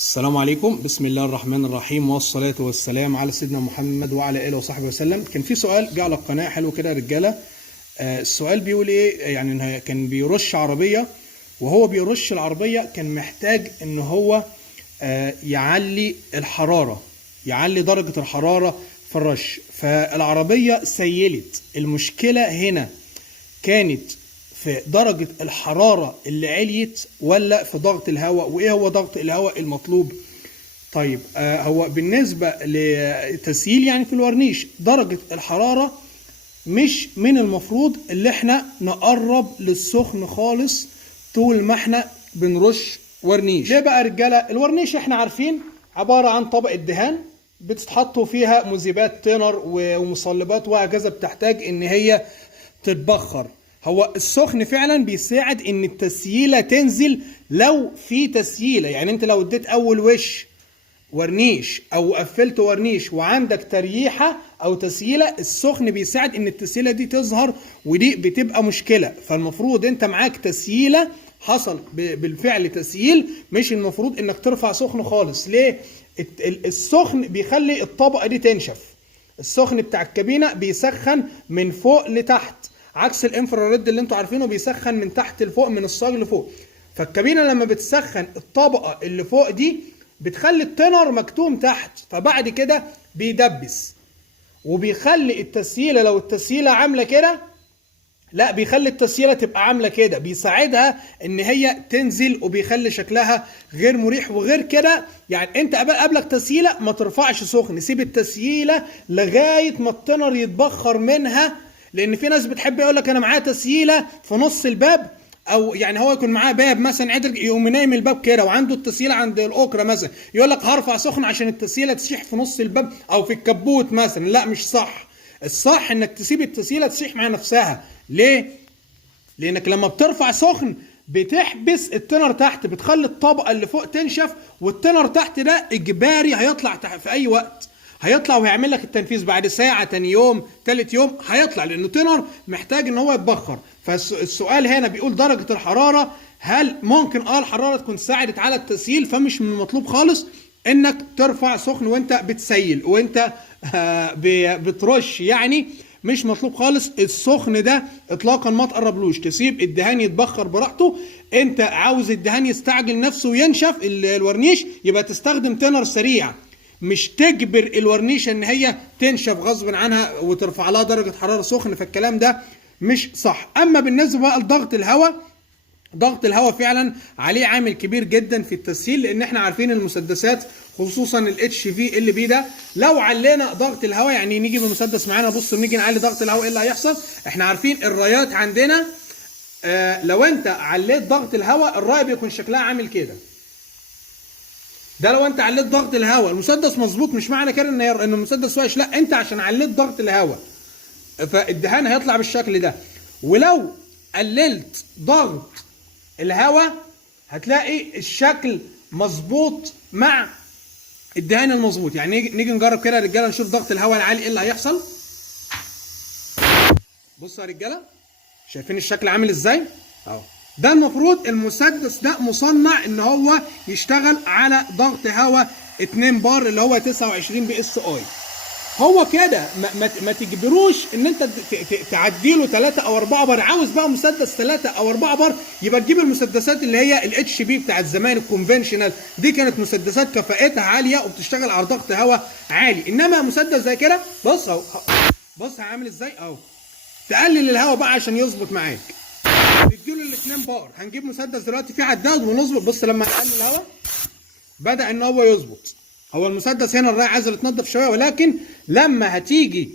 السلام عليكم. بسم الله الرحمن الرحيم، والصلاة والسلام على سيدنا محمد وعلى آله وصحبه وسلم. كان في سؤال جه على القناة حلو كده يا رجالة. السؤال بيقول ايه؟ يعني إنه كان بيرش عربية، وهو بيرش العربية كان محتاج ان هو يعلي الحرارة، يعلي درجة الحرارة في الرش، فالعربية سيلت. المشكلة هنا كانت في درجة الحرارة اللي عليت ولا في ضغط الهواء؟ وايه هو ضغط الهواء المطلوب؟ طيب هو بالنسبة لتسييل يعني في الورنيش درجة الحرارة مش من المفروض اللي احنا نقرب للسخن خالص طول ما احنا بنرش ورنيش. ليه بقى يا رجالة؟ الورنيش احنا عارفين عبارة عن طبقة دهان بتتحطوا فيها مذيبات تنر ومصلبات وهكذا، بتحتاج ان هي تتبخر. هو السخن فعلا بيساعد ان التسييله تنزل لو في تسييله، يعني انت لو اديت اول وش ورنيش او قفلت ورنيش وعندك تريحه او تسييله، السخن بيساعد ان التسييله دي تظهر، ودي بتبقى مشكله. فالمفروض انت معاك تسييله حصل بالفعل تسييل، مش المفروض انك ترفع سخن خالص. ليه؟ السخن بيخلي الطبقه دي تنشف. السخن بتاع الكابينه بيسخن من فوق لتحت، عكس الانفراريد اللي انتوا عارفينه بيسخن من تحت لفوق، من الصاج لفوق. فالكابينه لما بتسخن الطبقه اللي فوق دي بتخلي التنر مكتوم تحت، فبعد كده بيدبس، وبيخلي التسييله لو التسييله عامله كده، لا بيخلي التسييله تبقى عامله كده، بيساعدها ان هي تنزل، وبيخلي شكلها غير مريح. وغير كده يعني انت قبلك تسييله ما ترفعش سخن، سيب التسييله لغايه ما التنر يتبخر منها. لان في ناس بتحب يقول لك انا معايا تسييله في نص الباب، او يعني هو يكون معاه باب مثلا عدل، يقوم نايم الباب كده وعنده التسييله عند الاوكرا مثلا، يقول لك هرفع سخن عشان التسييله تسيح في نص الباب او في الكبوت مثلا. لا، مش صح. الصح انك تسيب التسييله تسيح مع نفسها. ليه؟ لانك لما بترفع سخن بتحبس التنر تحت، بتخلي الطبقه اللي فوق تنشف، والتنر تحت ده اجباري هيطلع في اي وقت، هيطلع وهيعمل لك التنفيذ بعد ساعه، تاني يوم، تالت يوم هيطلع، لانه تنر محتاج ان هو يتبخر. فالسؤال هنا بيقول درجه الحراره، هل ممكن الحراره تكون ساعدت على التسييل؟ فمش من المطلوب خالص انك ترفع سخن وانت بتسيل وانت بترش، يعني مش مطلوب خالص. السخن ده اطلاقا ما تقربلوش، تسيب الدهان يتبخر براحته. انت عاوز الدهان يستعجل نفسه وينشف الورنيش، يبقى تستخدم تنر سريع، مش تجبر الورنيش ان هي تنشف غصب عنها وترفع لها درجة حرارة سخن. فالكلام ده مش صح. اما بالنسبة بقى لضغط الهواء، ضغط الهواء فعلا عليه عامل كبير جدا في التسييل، لان احنا عارفين المسدسات خصوصا الاتش في ال بي ده، لو علينا ضغط الهواء، يعني نيجي بالمسدس معانا بص نيجي نعلي ضغط الهواء، ايه اللي هيحصل؟ احنا عارفين الرايات عندنا، لو انت عليت ضغط الهواء الرايه بيكون شكلها عامل كده. ده لو انت عليت ضغط الهواء، المسدس مظبوط، مش معنى كده ان المسدس وحش، لا، انت عشان عليت ضغط الهواء فالدهان هيطلع بالشكل ده. ولو قللت ضغط الهواء هتلاقي الشكل مظبوط مع الدهان المظبوط. يعني نيجي نجرب كده يا رجاله، نشوف ضغط الهواء العالي ايه اللي هيحصل. بصوا يا رجاله، شايفين الشكل عامل ازاي اهو؟ ده المفروض المسدس ده مصنع ان هو يشتغل على ضغط هواء 2 بار اللي هو 29 بي اس اي. هو كده ما تجبروش ان انت تعديله 3 او 4 بار. عاوز بقى مسدس 3 او 4 بار، يبقى تجيب المسدسات اللي هي الاتش بي بتاعت زمان الكونفنشنال، دي كانت مسدسات كفاءتها عاليه وبتشتغل على ضغط هواء عالي. انما مسدس زي كده بص اهو، بص هعمل ازاي اهو، تقلل الهواء بقى عشان يظبط معاك، تديله ال2 بار. هنجيب مسدس دلوقتي فيه عداد ونظبط. بص لما نقلل الهواء بدأ ان هو يظبط. هو المسدس هنا الرايه عايزه تنضف شويه، ولكن لما هتيجي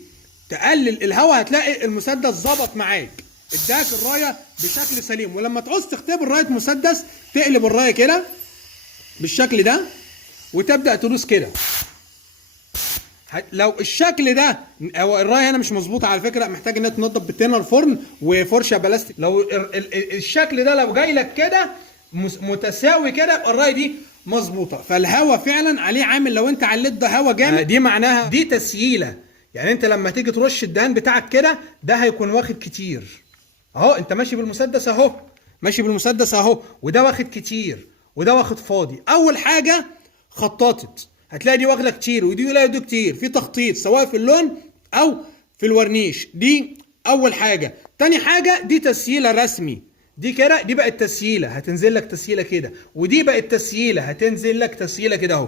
تقلل الهواء هتلاقي المسدس ظبط معاك، اداك الرايه بشكل سليم. ولما تعوز تختبر رايه مسدس تقلب الرايه كده بالشكل ده وتبدا تدوس كده. لو الشكل ده، هو الرايه هنا مش مظبوطه على فكره، محتاج انها تنضف بالتينر فرن وفرشه بلاستيك. لو الشكل ده لو جاي لك كده متساوي كده يبقى الرايه دي مظبوطه. فالهواء فعلا عليه عامل، لو انت عليت ده هواء جامد دي معناها دي تسييله. يعني انت لما تيجي ترش الدهان بتاعك كده ده هيكون واخد كتير اهو، انت ماشي بالمسدس اهو، ماشي بالمسدس اهو، وده واخد كتير وده واخد فاضي. اول حاجه خططت، هتلاقي دي واخده كتير ودي قليله كتير، في تخطيط سواء في اللون او في الورنيش. دي اول حاجه. تاني حاجه دي تسييله رسمي، دي كده دي بقت تسييله هتنزل لك تسييله كده، ودي بقت تسييله هتنزل لك تسييله كده اهو.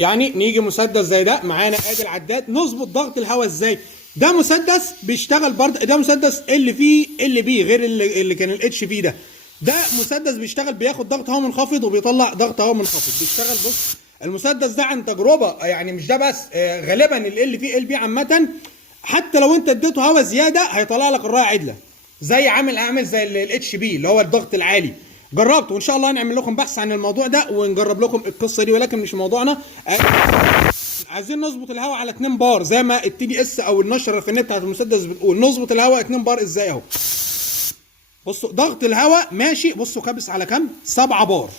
يعني نيجي مسدس زي ده معانا ادي العداد، نظبط ضغط الهواء ازاي؟ ده مسدس بيشتغل برضه، ده مسدس اللي فيه اللي بي غير اللي كان الاتش بي ده. ده مسدس بيشتغل بياخد ضغط هواء منخفض وبيطلع ضغط هواء منخفض، بيشتغل. بص المسدس ده عن تجربه، يعني مش ده بس، غالبا ال في ال بي عامه حتى لو انت اديته هواء زياده هيطلع لك الرايه عدله، زي عامل زي الاتش بي اللي هو الضغط العالي. جربت وان شاء الله هنعمل لكم بحث عن الموضوع ده ونجرب لكم القصه دي، ولكن مش موضوعنا. عايزين نظبط الهواء على 2 بار زي ما التي دي اس او النشره الفنيه بتاعت المسدس بتقول. نظبط الهواء 2 بار ازاي اهو. بصوا ضغط الهواء ماشي، بصوا كابس على كام؟ 7 بار.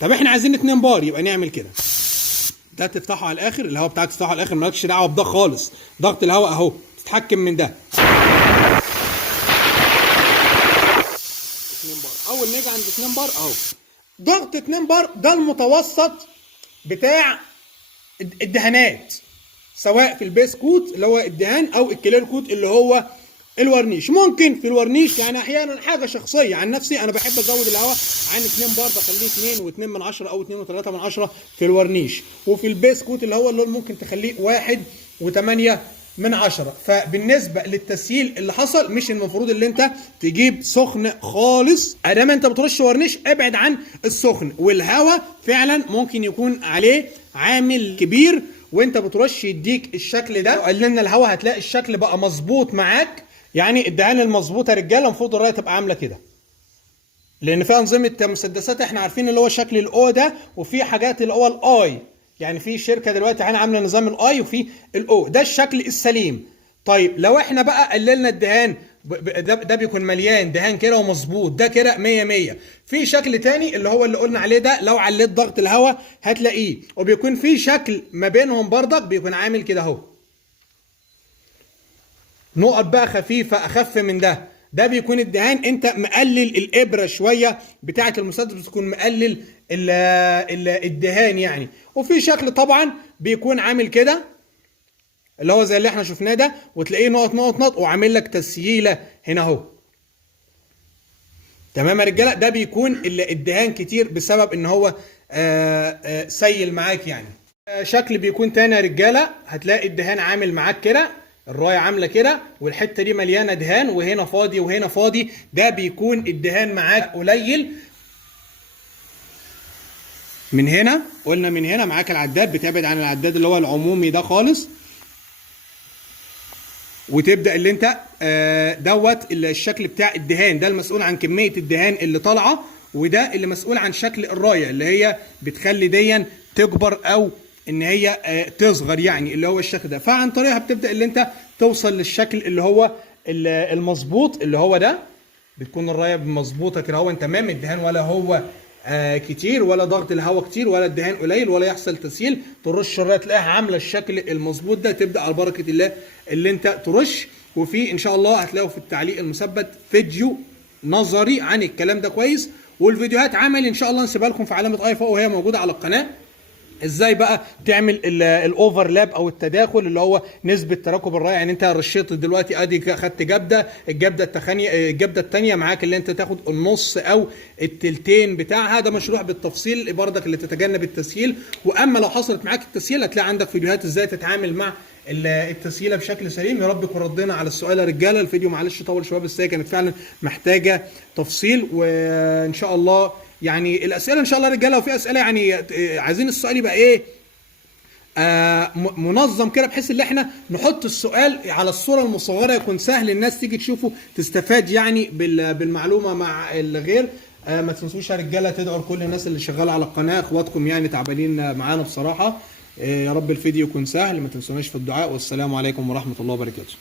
طب احنا عايزين 2 بار، يبقى نعمل كده. ده تفتحه على الاخر، الهواء بتاعك تفتحه على الاخر، مالكش دعوه بده خالص. ضغط الهواء اهو، تتحكم من ده. 2 بار. اول نيجي عند 2 بار اهو. ضغط 2 بار ده المتوسط بتاع الدهانات، سواء في البيس كوت اللي هو الدهان او الكلير كوت اللي هو الورنيش. ممكن في الورنيش يعني احيانا حاجه شخصيه عن نفسي انا بحب ازود الهواء عن 2 بار، بخليه 2 و2 من 10 او 2 و3 من 10 في الورنيش. وفي البيس كوت اللي هو اللون ممكن تخليه 1 و8 من 10. فبالنسبه للتسييل اللي حصل مش المفروض اللي انت تجيب سخن خالص، ادام انت بترش ورنيش ابعد عن السخن. والهواء فعلا ممكن يكون عليه عامل كبير وانت بترش يديك الشكل ده. قال لنا الهواء هتلاقي الشكل بقى مظبوط معاك، يعني الدهان المظبوطه يا رجاله المفروض الرايه تبقى عامله كده، لان في انظمه مسدسات احنا عارفين اللي هو شكل الاو ده، وفي حاجات اللي هو الاي، يعني في شركه دلوقتي عامله نظام الاي وفي الاو، ده الشكل السليم. طيب لو احنا بقى قللنا الدهان ده بيكون مليان دهان كده ومظبوط، ده كده 100 100. في شكل تاني اللي هو اللي قلنا عليه ده، لو عليت ضغط الهواء هتلاقيه، وبيكون في شكل ما بينهم برضك بيكون عامل كده اهو، نقط بقى خفيفه اخف من ده. ده بيكون الدهان انت مقلل الابره شويه بتاعه المسدس، بتكون مقلل الدهان يعني. وفي شكل طبعا بيكون عامل كده اللي هو زي اللي احنا شفناه ده، وتلاقيه نقط نقط نقط وعامل لك تسييله هنا اهو. تمام يا رجاله، ده بيكون الدهان كتير بسبب ان هو سيل معاك يعني. شكل بيكون تاني يا رجاله، هتلاقي الدهان عامل معاك كده، الرايه عامله كده، والحته دي مليانه دهان وهنا فاضي وهنا فاضي. ده بيكون الدهان معاك قليل. من هنا قلنا من هنا معاك العداد، بتبعد عن العداد اللي هو العمومي ده خالص، وتبدا اللي انت دوت الشكل بتاع الدهان ده المسؤول عن كميه الدهان اللي طالعه، وده اللي مسؤول عن شكل الرايه اللي هي بتخلي ديا تكبر او ان هي تصغر، يعني اللي هو الشكل ده. فعن طريقها بتبدا اللي انت توصل للشكل اللي هو المظبوط اللي هو ده، بتكون الرايه مظبوطه كده هو تمام، الدهان ولا هو كتير ولا ضغط الهواء كتير ولا الدهان قليل ولا يحصل تسييل. ترش الرايه تلاقيها عامله الشكل المظبوط ده، تبدا على بركه الله اللي انت ترش. وفي ان شاء الله هتلاقوا في التعليق المثبت فيديو نظري عن الكلام ده كويس، والفيديوهات عملي ان شاء الله نسيبها لكم في علامه اي فوق وهي موجوده على القناه. ازاي بقى تعمل الاوفرلاب او التداخل اللي هو نسبه تراكب الرايه، يعني انت رشيت دلوقتي ادي خدت جبده، الجبده الثانيه معاك اللي انت تاخد النص او التلتين بتاعها. ده مشروع بالتفصيل برضك اللي تتجنب التسييل. واما لو حصلت معاك التسييل هتلاقي عندك فيديوهات ازاي تتعامل مع التسييله بشكل سليم. يا رب يكون ردينا على السؤال يا رجاله. الفيديو معلش طول شويه بس هي كانت فعلا محتاجه تفصيل، وان شاء الله يعني الاسئله ان شاء الله يا رجاله، وفي اسئله يعني عايزين السؤال يبقى ايه منظم كده، بحيث ان احنا نحط السؤال على الصوره المصغره يكون سهل الناس تيجي تشوفه تستفاد يعني بالمعلومه مع الغير. ما تنسوش يا رجاله تدعوا لكل الناس اللي شغاله على القناه، اخواتكم يعني تعبانين معانا بصراحه. يا رب الفيديو يكون سهل، ما تنسوناش في الدعاء، والسلام عليكم ورحمه الله وبركاته.